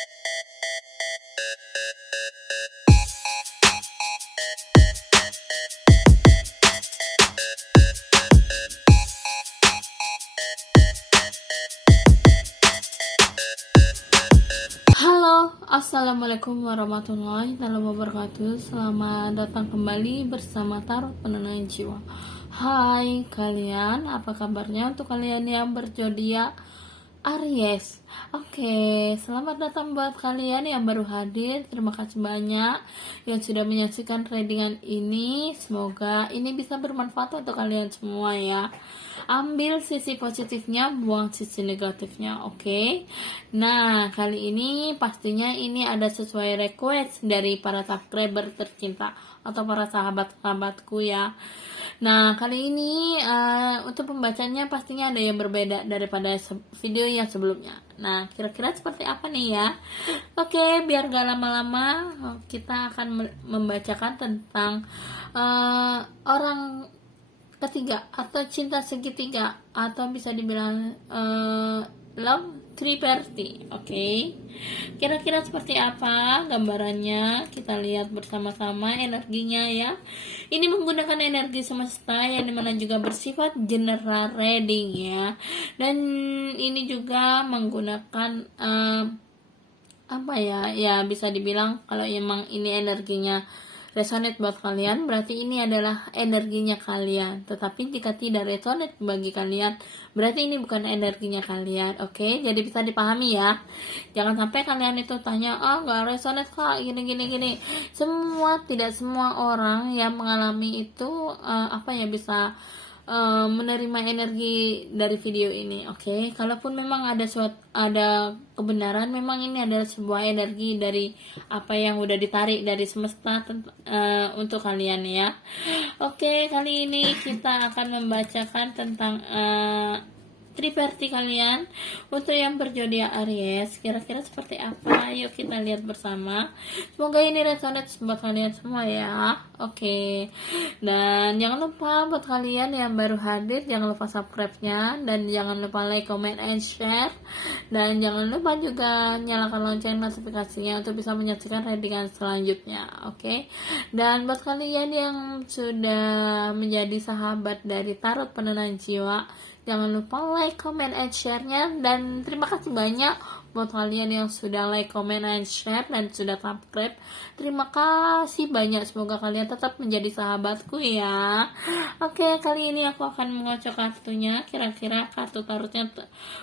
Halo, assalamualaikum warahmatullahi wabarakatuh. Selamat datang kembali bersama Tarot Penenang Jiwa. Hai kalian, apa kabarnya untuk kalian yang berzodiak Aries? Oke, selamat datang buat kalian yang baru hadir. Terima kasih banyak yang sudah menyaksikan readingan ini. Semoga ini bisa bermanfaat untuk kalian semua ya. Ambil sisi positifnya, buang sisi negatifnya, oke? Nah, kali ini pastinya ini ada sesuai request dari para subscriber tercinta atau para sahabat-sahabatku ya. Nah, kali ini untuk pembacanya pastinya ada yang berbeda daripada video yang sebelumnya. Nah, kira-kira seperti apa nih ya? Oke, biar gak lama-lama, kita akan membacakan tentang orang ketiga atau cinta segitiga atau bisa dibilang love triparty. Oke. Kira-kira seperti apa gambarannya? Kita lihat bersama-sama energinya ya. Ini menggunakan energi semesta yang dimana juga bersifat general reading ya. Dan ini juga menggunakan apa ya? Ya bisa dibilang kalau emang ini energinya resonate buat kalian, berarti ini adalah energinya kalian. Tetapi jika tidak resonate bagi kalian, berarti ini bukan energinya kalian. Oke, jadi bisa dipahami ya. Jangan sampai kalian itu tanya, nggak resonate kak, gini. Tidak semua orang yang mengalami itu bisa menerima energi dari video ini. Oke, kalaupun memang ada kebenaran, memang ini adalah sebuah energi dari apa yang udah ditarik dari semesta untuk kalian ya. Oke, kali ini kita akan membacakan tentang triparty kalian untuk yang berzodiak Aries. Kira-kira seperti apa? Yuk kita lihat bersama. Semoga ini resonate buat kalian semua ya. Oke. Dan jangan lupa buat kalian yang baru hadir, jangan lupa subscribe-nya dan jangan lupa like, comment, and share. Dan jangan lupa juga nyalakan lonceng notifikasinya untuk bisa menyaksikan readingan selanjutnya. Oke. Dan buat kalian yang sudah menjadi sahabat dari Tarot Penenang Jiwa, jangan lupa like, comment, and share-nya. Dan terima kasih banyak buat kalian yang sudah like, comment, and share dan sudah subscribe. Terima kasih banyak. Semoga kalian tetap menjadi sahabatku ya. Oke, kali ini aku akan mengocok kartunya. Kira-kira kartu tarotnya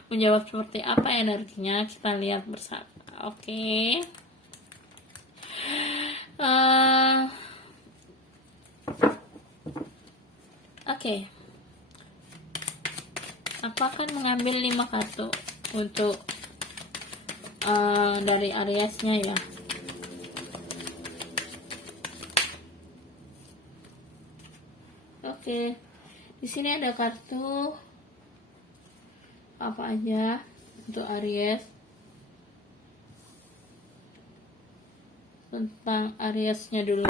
menjawab seperti apa energinya. Kita lihat bersama. Oke. Oke. Aku akan mengambil 5 kartu untuk dari Ariesnya ya. Oke. Di sini ada kartu apa aja untuk Aries. Tentang Ariesnya dulu.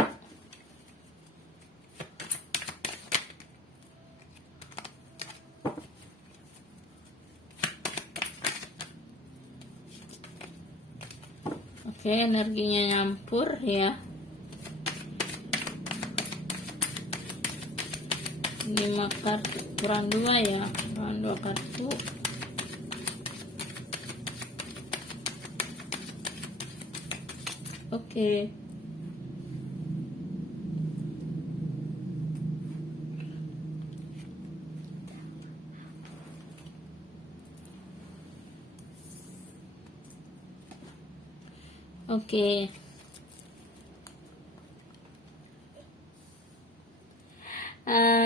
Oke, energinya nyampur ya. 5 kartu kurang 2 ya, kurang 2 kartu. Oke. Oke.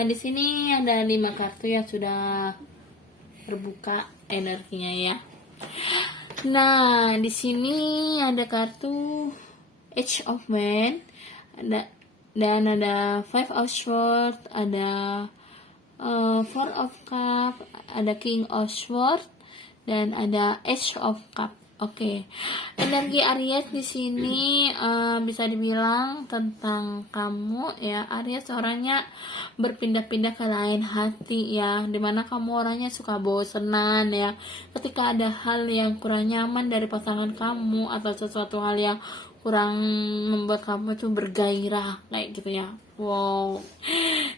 Di sini ada 5 kartu yang sudah terbuka energinya ya. Nah, di sini ada kartu Age of Man, dan ada Five of Swords, ada Four of Cup, ada King of Swords, dan ada Ace of Cup. Oke, energi Aries di sini bisa dibilang tentang kamu ya. Aries orangnya berpindah-pindah ke lain hati ya, dimana kamu orangnya suka bosenan ya. Ketika ada hal yang kurang nyaman dari pasangan kamu atau sesuatu hal yang kurang membuat kamu itu bergairah kayak gitu ya. Wow.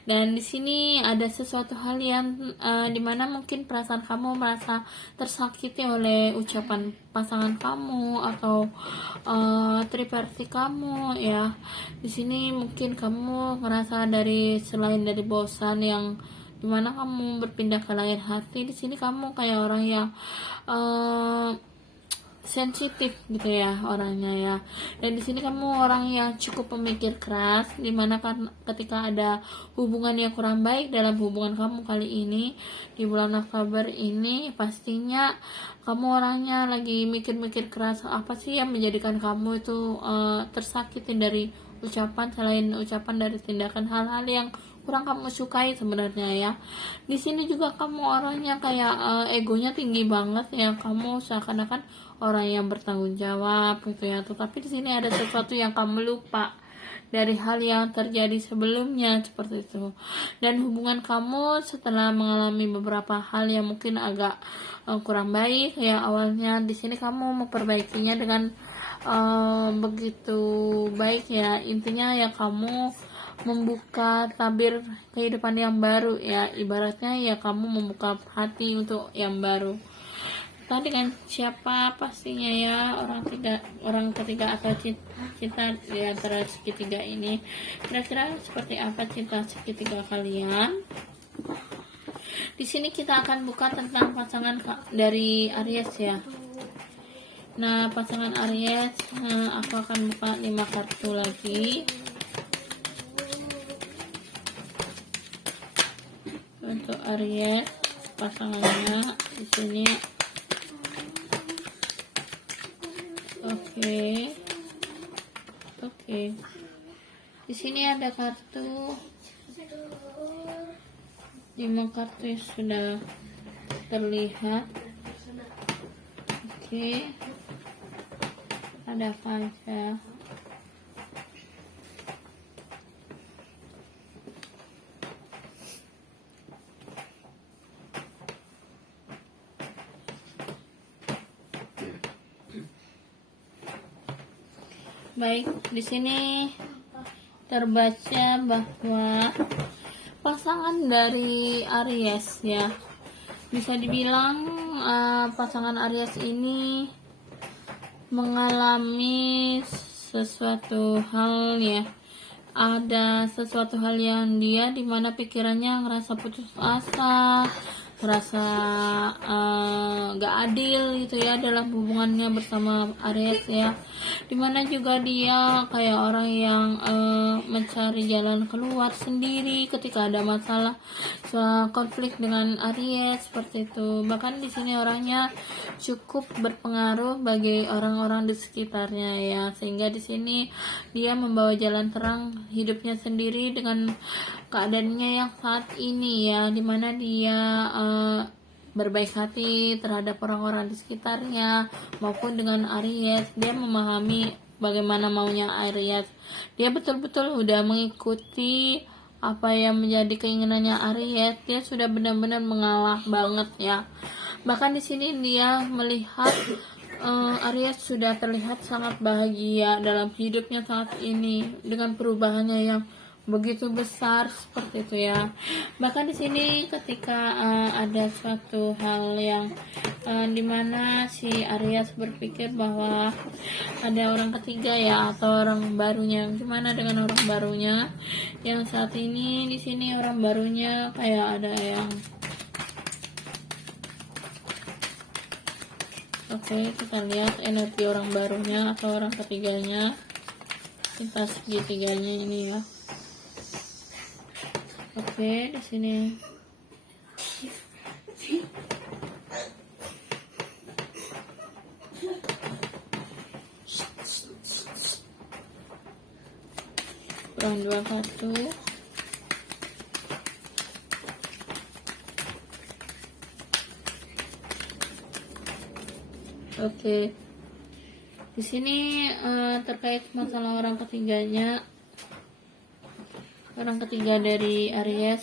Dan di sini ada sesuatu hal yang dimana mungkin perasaan kamu merasa tersakiti oleh ucapan pasangan kamu atau triparty kamu ya. Di sini mungkin kamu merasa selain dari bosan yang dimana kamu berpindah ke lain hati, di sini kamu kayak orang yang sensitif gitu ya orangnya ya. Dan di sini kamu orang yang cukup pemikir keras, dimana kan ketika ada hubungan yang kurang baik dalam hubungan kamu kali ini di bulan Oktober ini, pastinya kamu orangnya lagi mikir-mikir keras apa sih yang menjadikan kamu itu tersakiti dari ucapan, selain ucapan dari tindakan, hal-hal yang kurang kamu sukai sebenarnya ya. Di sini juga kamu orangnya kayak egonya tinggi banget ya, kamu seakan-akan orang yang bertanggung jawab gitu ya. Tetapi di sini ada sesuatu yang kamu lupa dari hal yang terjadi sebelumnya seperti itu. Dan hubungan kamu setelah mengalami beberapa hal yang mungkin agak kurang baik ya awalnya, di sini kamu memperbaikinya dengan begitu baik ya. Intinya ya kamu membuka tabir kehidupan yang baru ya, ibaratnya ya kamu membuka hati untuk yang baru. Tadi kan siapa pastinya ya orang ketiga atau cinta di antara segitiga ini, kira-kira seperti apa cinta segitiga kalian? Di sini kita akan buka tentang pasangan dari Aries ya. Nah, pasangan Aries, aku akan buka 5 kartu lagi untuk Aries pasangannya di sini. Oke. Di sini ada kartu 5 kartu yang sudah terlihat. Oke. Ada apa aja? Baik, di sini terbaca bahwa pasangan dari Aries ya, bisa dibilang pasangan Aries ini mengalami sesuatu hal ya. Ada sesuatu hal yang dia dimana pikirannya ngerasa putus asa, ngerasa gak adil gitu ya dalam hubungannya bersama Aries ya, dimana juga dia kayak orang yang mencari jalan keluar sendiri ketika ada masalah konflik dengan Aries seperti itu. Bahkan di sini orangnya cukup berpengaruh bagi orang-orang di sekitarnya ya, sehingga di sini dia membawa jalan terang hidupnya sendiri dengan keadaannya yang saat ini ya, dimana dia berbaik hati terhadap orang-orang di sekitarnya maupun dengan Aries. Dia memahami bagaimana maunya Aries, dia betul-betul udah mengikuti apa yang menjadi keinginannya Aries. Dia sudah benar-benar mengalah banget ya. Bahkan di sini dia melihat Aries sudah terlihat sangat bahagia dalam hidupnya saat ini dengan perubahannya yang begitu besar seperti itu ya. Bahkan di sini ketika ada suatu hal yang dimana si Aries berpikir bahwa ada orang ketiga ya atau orang barunya. Gimana dengan orang barunya yang saat ini? Di sini orang barunya kayak ada yang Oke, kita lihat energi orang barunya atau orang ketiganya, cinta segitiganya ini ya. Oke, di sini kurang 2 kartu. Oke, Di sini terkait masalah orang ketiganya, orang ketiga dari Aries.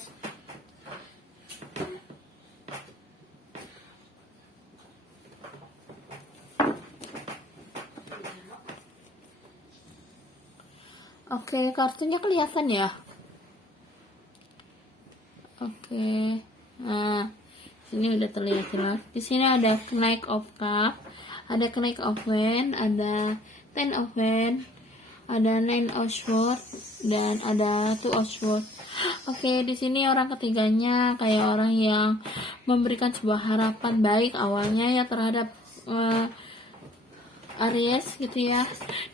Oke, kartunya kelihatan ya. Oke, nah sini udah terlihat jelas. Di sini ada Knight of Cup, ada Knight of Wands, ada Ten of Wands, ada Nine of Swords, dan ada Two of Swords. Oke, di sini orang ketiganya kayak orang yang memberikan sebuah harapan baik awalnya ya terhadap Aries gitu ya,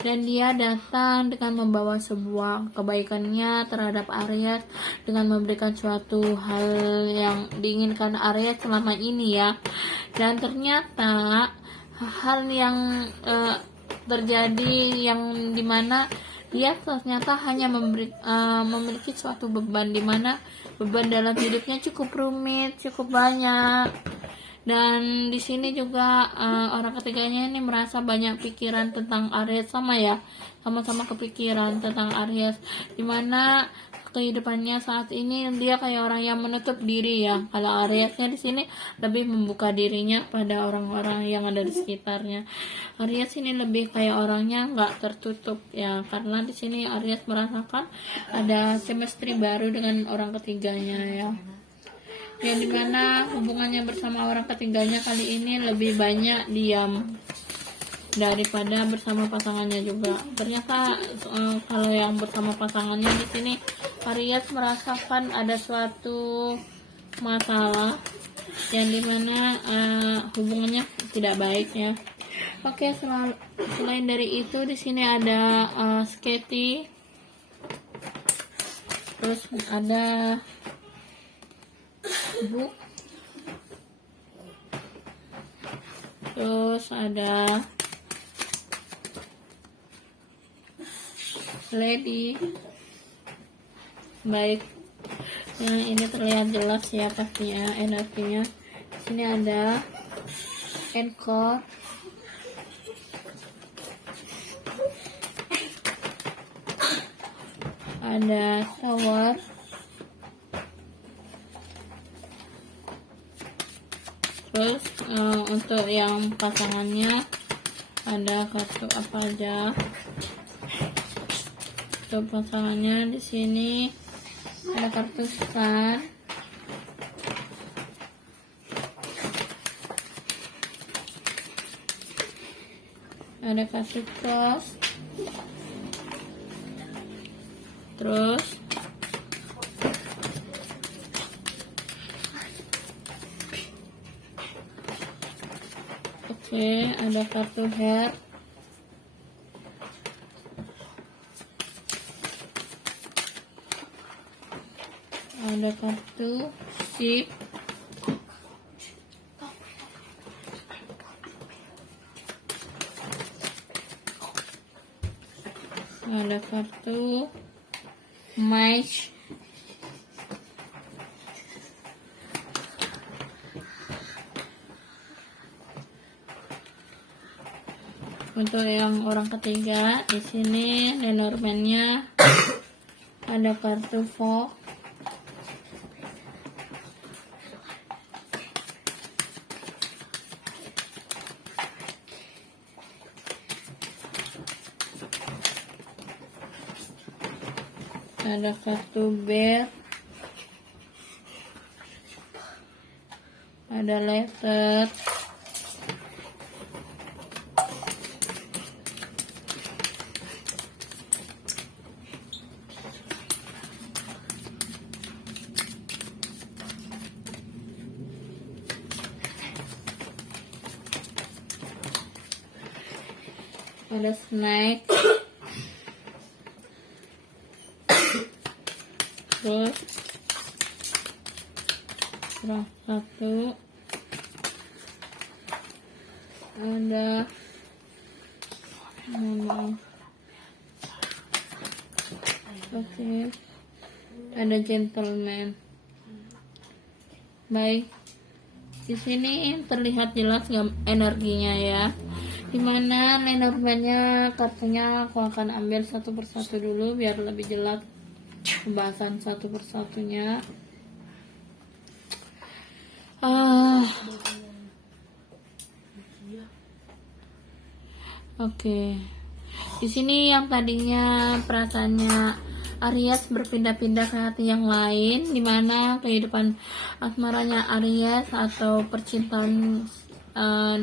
dan dia datang dengan membawa sebuah kebaikannya terhadap Aries dengan memberikan suatu hal yang diinginkan Aries selama ini ya, dan ternyata hal yang terjadi yang dimana dia ternyata hanya memiliki suatu beban, dimana beban dalam hidupnya cukup rumit, cukup banyak. Dan di sini juga orang ketiganya ini merasa banyak pikiran tentang Aries, sama ya, sama-sama kepikiran tentang Aries, dimana kehidupannya saat ini dia kayak orang yang menutup diri ya. Kalau Ariesnya di sini lebih membuka dirinya pada orang-orang yang ada di sekitarnya. Aries ini lebih kayak orangnya nggak tertutup ya, karena di sini Aries merasakan ada chemistry baru dengan orang ketiganya ya, yang dimana hubungannya bersama orang ketiganya kali ini lebih banyak diam daripada bersama pasangannya juga. Ternyata kalau yang bersama pasangannya di sini Aries merasakan ada suatu masalah yang dimana hubungannya tidak baik ya. Oke, selain dari itu di sini ada Sketty, terus ada Book, terus ada Lady. Baik, nah, ini terlihat jelas ya pastinya energinya. Di sini ada Encore, ada Tower, terus untuk yang pasangannya ada kartu apa aja. Untuk pasangannya di sini ada kartu Star, ada kartu Cross, terus ada kartu Heart, ada kartu Ship, ada kartu Mage, untuk yang orang ketiga di sini Lenormand-nya ada kartu Fog, ada kartu Bear, ada Letter, ada Snake, terus satu ada ada Gentleman. Baik, di sini terlihat jelas energinya ya. Dimana Lenormand-nya kartunya aku akan ambil satu persatu dulu biar lebih jelas pembahasan satu persatunya. Oke. Di sini yang tadinya perasaannya Aries berpindah-pindah ke hati yang lain, dimana kehidupan asmaranya Aries atau percintaan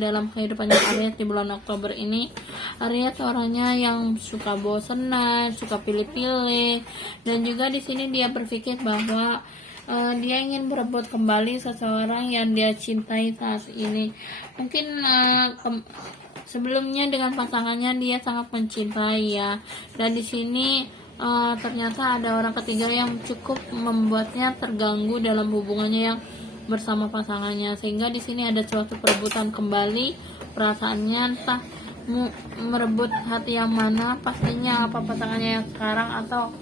dalam kehidupannya Aries di bulan Oktober ini, Aries orangnya yang suka bosenan, suka pilih-pilih, dan juga di sini dia berpikir bahwa dia ingin berebut kembali seseorang yang dia cintai saat ini. Mungkin sebelumnya dengan pasangannya dia sangat mencintai ya, dan di sini ternyata ada orang ketiga yang cukup membuatnya terganggu dalam hubungannya yang bersama pasangannya, sehingga di sini ada suatu perebutan kembali perasaannya, entah merebut hati yang mana, pastinya apa pasangannya yang sekarang atau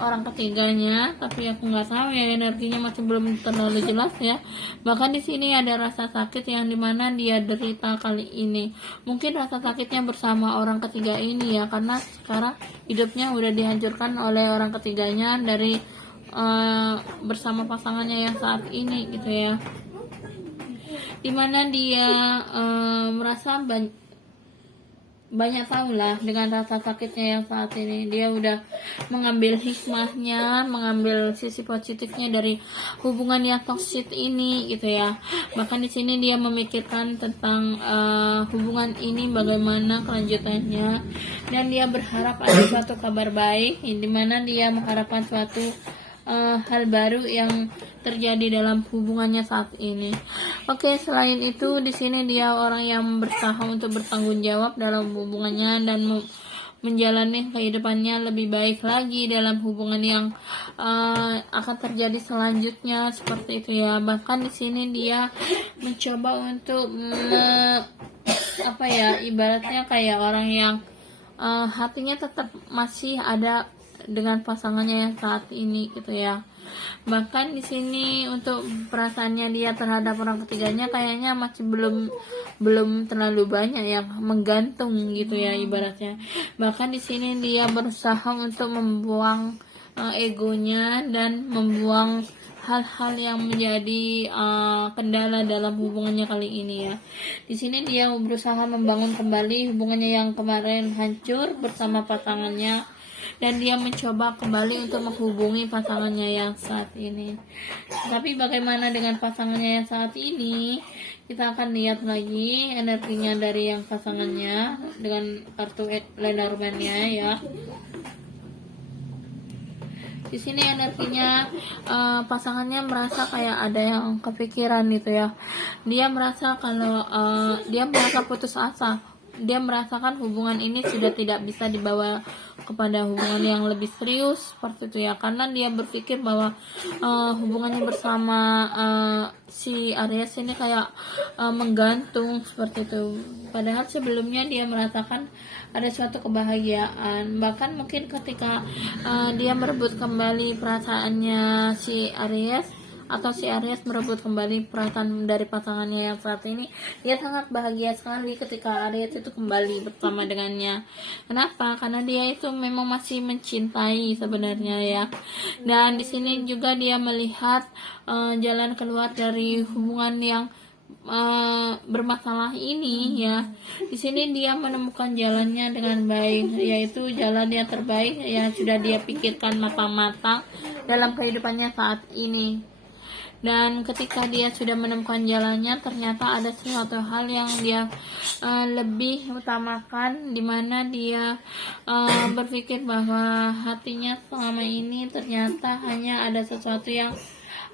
orang ketiganya, tapi aku nggak tahu ya, energinya masih belum terlalu jelas ya. Bahkan di sini ada rasa sakit yang dimana dia derita kali ini, mungkin rasa sakitnya bersama orang ketiga ini ya, karena sekarang hidupnya udah dihancurkan oleh orang ketiganya dari bersama pasangannya yang saat ini gitu ya, dimana dia merasa banyak tahu lah dengan rasa sakitnya yang saat ini. Dia udah mengambil hikmahnya, mengambil sisi positifnya dari hubungan yang toksik ini gitu ya. Bahkan di sini dia memikirkan tentang hubungan ini bagaimana kelanjutannya, dan dia berharap ada suatu kabar baik, dimana dia mengharapkan suatu hal baru yang terjadi dalam hubungannya saat ini. Oke, selain itu di sini dia orang yang berusaha untuk bertanggung jawab dalam hubungannya dan menjalani kehidupannya lebih baik lagi dalam hubungan yang akan terjadi selanjutnya seperti itu ya. Bahkan di sini dia mencoba untuk ibaratnya kayak orang yang hatinya tetap masih ada dengan pasangannya yang saat ini gitu ya. Bahkan di sini untuk perasaannya dia terhadap orang ketiganya kayaknya masih belum terlalu banyak yang menggantung gitu ya ibaratnya. Bahkan di sini dia berusaha untuk membuang egonya dan membuang hal-hal yang menjadi kendala dalam hubungannya kali ini ya. Di sini dia berusaha membangun kembali hubungannya yang kemarin hancur bersama pasangannya, dan dia mencoba kembali untuk menghubungi pasangannya yang saat ini. Tapi bagaimana dengan pasangannya yang saat ini? Kita akan lihat lagi energinya dari yang pasangannya dengan kartu Lenormand-nya ya. Di sini energinya pasangannya merasa kayak ada yang kepikiran gitu ya. Dia merasa kalau dia merasa putus asa. Dia merasakan hubungan ini sudah tidak bisa dibawa kepada hubungan yang lebih serius seperti itu ya, karena dia berpikir bahwa hubungannya bersama si Aries ini kayak menggantung seperti itu. Padahal sebelumnya dia merasakan ada suatu kebahagiaan. Bahkan mungkin ketika dia merebut kembali perasaannya si Aries, atau si Aries merebut kembali perasaan dari pasangannya yang saat ini, dia sangat bahagia sekali ketika Aries itu kembali bersama dengannya. Kenapa? Karena dia itu memang masih mencintai sebenarnya ya. Dan di sini juga dia melihat jalan keluar dari hubungan yang bermasalah ini ya. Di sini dia menemukan jalannya dengan baik, yaitu jalan yang terbaik yang sudah dia pikirkan matang-matang dalam kehidupannya saat ini. Dan ketika dia sudah menemukan jalannya, ternyata ada sesuatu hal yang dia lebih utamakan, dimana dia berpikir bahwa hatinya selama ini ternyata hanya ada sesuatu yang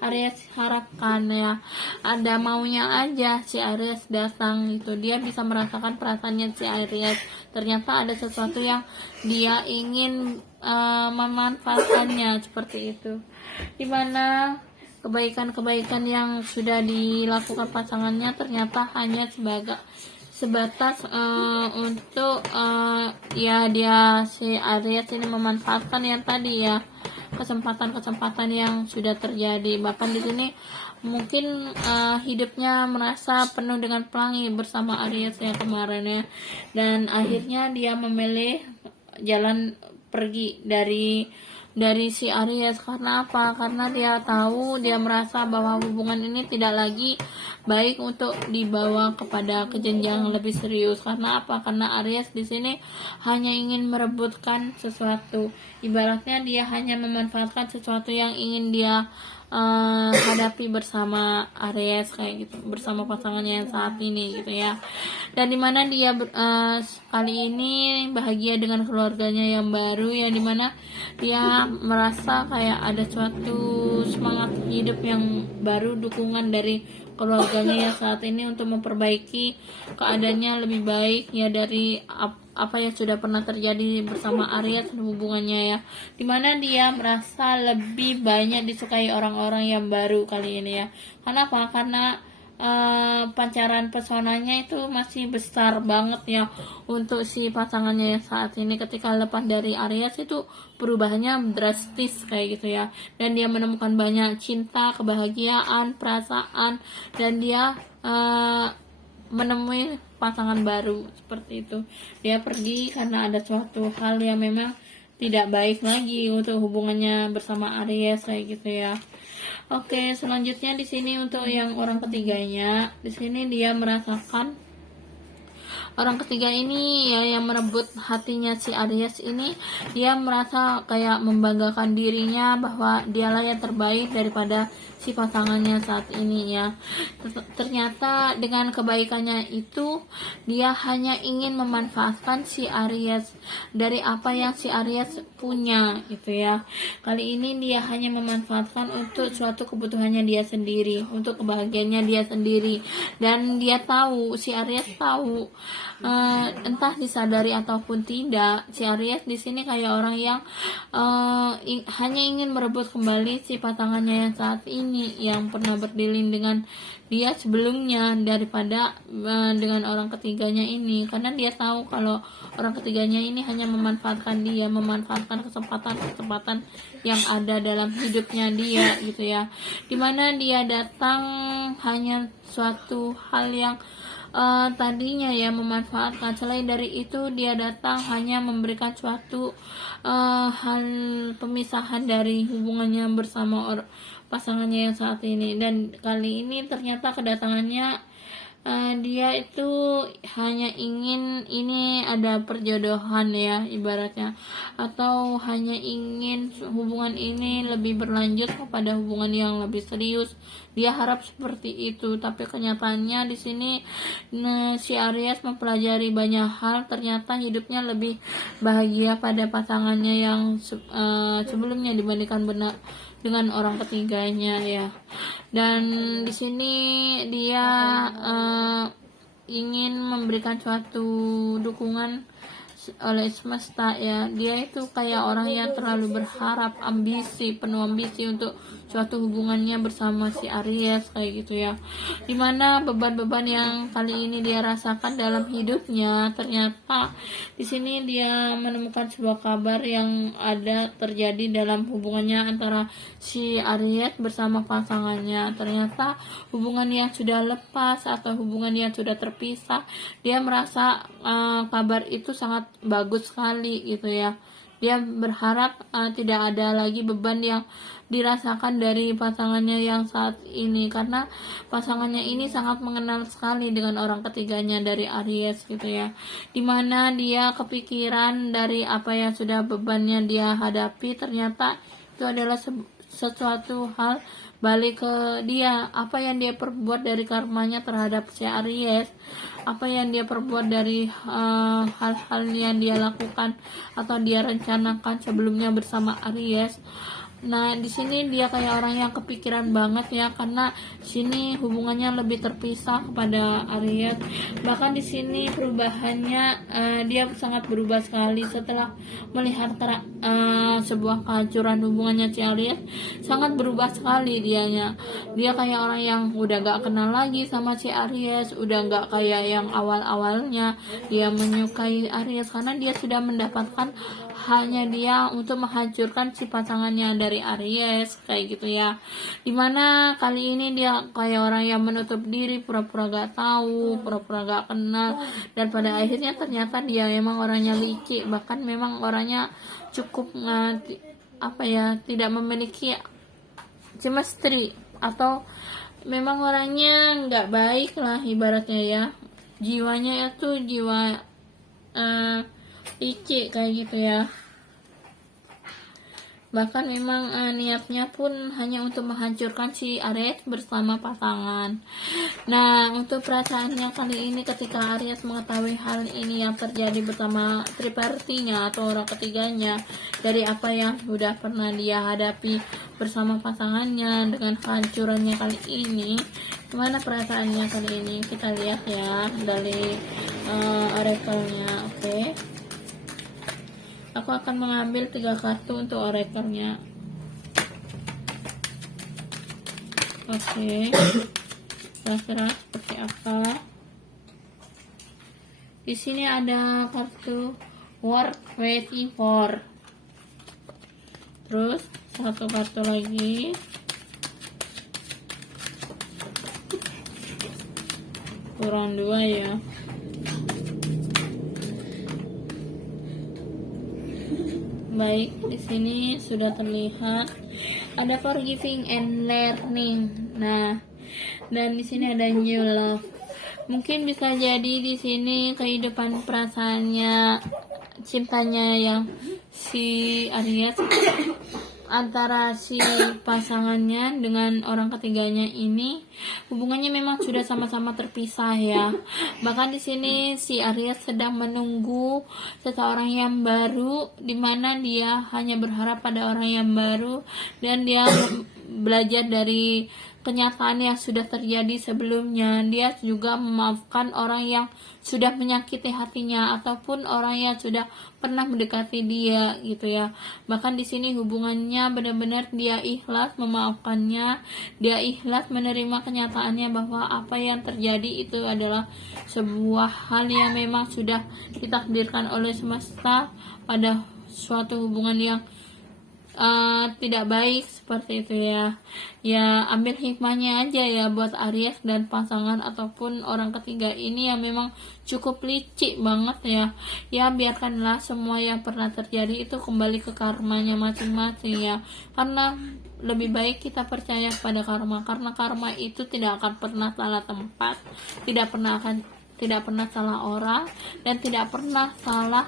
Aries harapkan ya. Ada maunya aja si Aries datang gitu. Dia bisa merasakan perasaannya si Aries. Ternyata ada sesuatu yang dia ingin memanfaatkannya seperti itu. Dimana kebaikan-kebaikan yang sudah dilakukan pasangannya ternyata hanya sebatas untuk dia si Aries ini memanfaatkan yang tadi ya, kesempatan-kesempatan yang sudah terjadi. Bahkan di sini mungkin hidupnya merasa penuh dengan pelangi bersama Aries ya kemarin ya, dan akhirnya dia memilih jalan pergi dari si Aries. Karena apa? Karena dia tahu, dia merasa bahwa hubungan ini tidak lagi baik untuk dibawa kepada ke jenjang lebih serius. Karena apa? Karena Aries di sini hanya ingin merebutkan sesuatu. Ibaratnya dia hanya memanfaatkan sesuatu yang ingin dia hadapi bersama Aries kayak gitu, bersama pasangannya yang saat ini gitu ya. Dan dimana dia kali ini bahagia dengan keluarganya yang baru, yang dimana dia merasa kayak ada suatu semangat hidup yang baru, dukungan dari keluarganya yang saat ini untuk memperbaiki keadaannya lebih baik ya dari apa yang sudah pernah terjadi bersama Aries hubungannya ya, dimana dia merasa lebih banyak disukai orang-orang yang baru kali ini ya. Kenapa? Karena pancaran pesonanya itu masih besar banget ya untuk si pasangannya yang saat ini. Ketika lepas dari Aries itu perubahannya drastis kayak gitu ya, dan dia menemukan banyak cinta, kebahagiaan, perasaan, dan dia menemui pasangan baru seperti itu. Dia pergi karena ada suatu hal yang memang tidak baik lagi untuk hubungannya bersama Aries kayak gitu ya. Oke, selanjutnya di sini untuk yang orang ketiganya, di sini dia merasakan orang ketiga ini ya yang merebut hatinya si Aries ini. Dia merasa kayak membanggakan dirinya bahwa dialah yang terbaik daripada si pasangannya saat ini ya. Ternyata dengan kebaikannya itu dia hanya ingin memanfaatkan si Aries dari apa yang si Aries punya gitu ya. Kali ini dia hanya memanfaatkan untuk suatu kebutuhannya dia sendiri, untuk kebahagiaannya dia sendiri, dan dia tahu, si Aries tahu, entah disadari ataupun tidak, si Aries di sini kayak orang yang hanya ingin merebut kembali si pasangannya yang saat ini, yang pernah berdilin dengan dia sebelumnya, daripada dengan orang ketiganya ini. Karena dia tahu kalau orang ketiganya ini hanya memanfaatkan dia, memanfaatkan kesempatan yang ada dalam hidupnya dia gitu ya, dimana dia datang hanya suatu hal yang tadinya ya memanfaatkan. Selain dari itu dia datang hanya memberikan suatu hal pemisahan dari hubungannya bersama pasangannya yang saat ini. Dan kali ini ternyata kedatangannya dia itu hanya ingin ini ada perjodohan ya ibaratnya, atau hanya ingin hubungan ini lebih berlanjut kepada hubungan yang lebih serius. Dia harap seperti itu, tapi kenyataannya di sini si Aries mempelajari banyak hal. Ternyata hidupnya lebih bahagia pada pasangannya yang sebelumnya dibandingkan dengan orang ketiganya ya. Dan di sini dia ingin memberikan suatu dukungan oleh semesta ya. Dia itu kayak orang yang terlalu berharap, penuh ambisi untuk suatu hubungannya bersama si Aries kayak gitu ya, dimana beban-beban yang kali ini dia rasakan dalam hidupnya, ternyata di sini dia menemukan sebuah kabar yang ada terjadi dalam hubungannya antara si Aries bersama pasangannya. Ternyata hubungan yang sudah lepas atau hubungan yang sudah terpisah, dia merasa kabar itu sangat bagus sekali gitu ya. Dia berharap tidak ada lagi beban yang dirasakan dari pasangannya yang saat ini, karena pasangannya ini sangat mengenal sekali dengan orang ketiganya dari Aries gitu ya, dimana dia kepikiran dari apa yang sudah bebannya dia hadapi. Ternyata itu adalah sesuatu hal balik ke dia, apa yang dia perbuat dari karmanya terhadap si Aries, apa yang dia perbuat dari hal-hal yang dia lakukan atau dia rencanakan sebelumnya bersama Aries. Nah, di sini dia kayak orang yang kepikiran banget ya, karena sini hubungannya lebih terpisah kepada Aries. Bahkan di sini perubahannya dia sangat berubah sekali setelah melihat sebuah kehancuran hubungannya si Aries. Sangat berubah sekali dianya. Dia kayak orang yang udah gak kenal lagi sama si Aries, udah gak kayak yang awal-awalnya dia menyukai Aries, karena dia sudah mendapatkan hanya dia untuk menghancurkan si pasangannya dari Aries kayak gitu ya. Dimana kali ini dia kayak orang yang menutup diri, pura-pura gak tahu, pura-pura gak kenal, dan pada akhirnya ternyata dia memang orangnya licik, bahkan memang orangnya cukup tidak memiliki chemistry, atau memang orangnya nggak baik lah ibaratnya ya, jiwanya itu jiwa licik kayak gitu ya. Bahkan memang niatnya pun hanya untuk menghancurkan si Aries bersama pasangan. Nah, untuk perasaannya kali ini ketika Aries mengetahui hal ini yang terjadi bersama tripartinya atau orang ketiganya, dari apa yang sudah pernah dia hadapi bersama pasangannya dengan kehancurannya kali ini, gimana perasaannya kali ini? Kita lihat ya dari oracle-nya. Oke. Aku akan mengambil 3 kartu untuk oracle-nya. Oke. Kira-kira seperti apa? Di sini ada kartu Work Waiting For. Terus satu kartu lagi. Kurang 2 ya. Baik, di sini sudah terlihat ada forgiving and learning. Nah, dan di sini ada new love. Mungkin bisa jadi di sini kehidupan perasaannya, cintanya yang si Aries antara si pasangannya dengan orang ketiganya ini, hubungannya memang sudah sama-sama terpisah ya. Bahkan di sini si Aries sedang menunggu seseorang yang baru, dimana dia hanya berharap pada orang yang baru, dan dia belajar dari kenyataan yang sudah terjadi sebelumnya. Dia juga memaafkan orang yang sudah menyakiti hatinya ataupun orang yang sudah pernah mendekati dia gitu ya. Bahkan di sini hubungannya benar-benar dia ikhlas memaafkannya, dia ikhlas menerima kenyataannya bahwa apa yang terjadi itu adalah sebuah hal yang memang sudah ditakdirkan oleh semesta pada suatu hubungan yang tidak baik seperti itu ya. Ya, ambil hikmahnya aja ya buat Aries dan pasangan ataupun orang ketiga ini yang memang cukup licik banget ya. Ya, biarkanlah semua yang pernah terjadi itu kembali ke karmanya masing-masing ya. Karena lebih baik kita percaya pada karma, karena karma itu tidak akan pernah salah tempat, tidak pernah salah orang, dan tidak pernah salah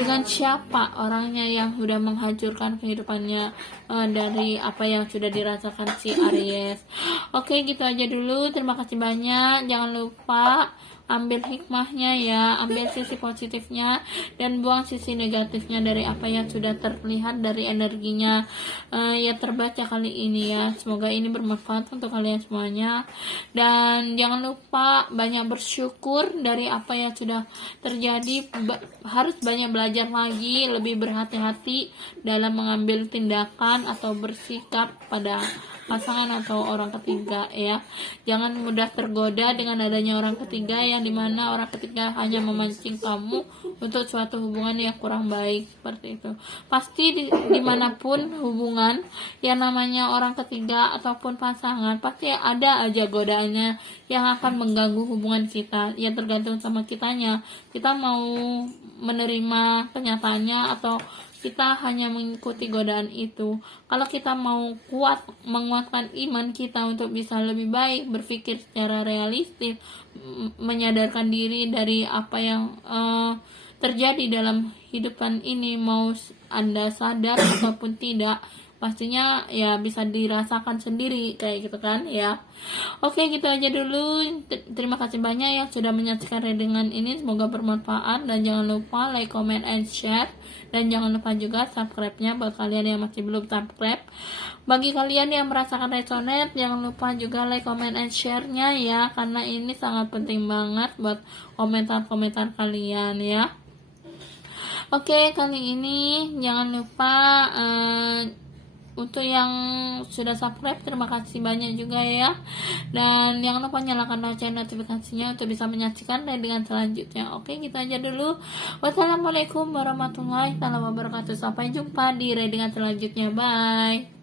dengan siapa orangnya yang sudah menghancurkan kehidupannya dari apa yang sudah dirasakan si Aries. Oke, gitu aja dulu. Terima kasih banyak. Jangan lupa ambil hikmahnya ya, ambil sisi positifnya dan buang sisi negatifnya dari apa yang sudah terlihat dari energinya yang terbaca kali ini ya. Semoga ini bermanfaat untuk kalian semuanya, dan jangan lupa banyak bersyukur dari apa yang sudah terjadi. Harus banyak belajar lagi, lebih berhati-hati dalam mengambil tindakan atau bersikap pada pasangan atau orang ketiga ya. Jangan mudah tergoda dengan adanya orang ketiga, yang dimana orang ketiga hanya memancing kamu untuk suatu hubungan yang kurang baik seperti itu. Pasti dimanapun hubungan yang namanya orang ketiga ataupun pasangan, pasti ada aja godaannya yang akan mengganggu hubungan kita. Ya, tergantung sama kitanya, kita mau menerima kenyataannya atau kita hanya mengikuti godaan itu. Kalau kita mau menguatkan iman kita untuk bisa lebih baik, berpikir secara realistis, menyadarkan diri dari apa yang terjadi dalam hidupan ini, mau Anda sadar ataupun tidak, pastinya ya bisa dirasakan sendiri kayak gitu kan ya. Oke, gitu aja dulu. Terima kasih banyak yang sudah menyaksikan readingan ini, semoga bermanfaat, dan jangan lupa like, comment, and share, dan jangan lupa juga subscribe-nya buat kalian yang masih belum subscribe. Bagi kalian yang merasakan resonate, jangan lupa juga like, comment, and share-nya ya, karena ini sangat penting banget buat komentar-komentar kalian ya. Oke, kali ini jangan lupa untuk yang sudah subscribe, terima kasih banyak juga ya. Dan jangan lupa nyalakan lonceng notifikasinya untuk bisa menyaksikan dengan selanjutnya. Oke, kita aja dulu. Wassalamualaikum warahmatullahi wabarakatuh. Sampai jumpa di readingan selanjutnya. Bye.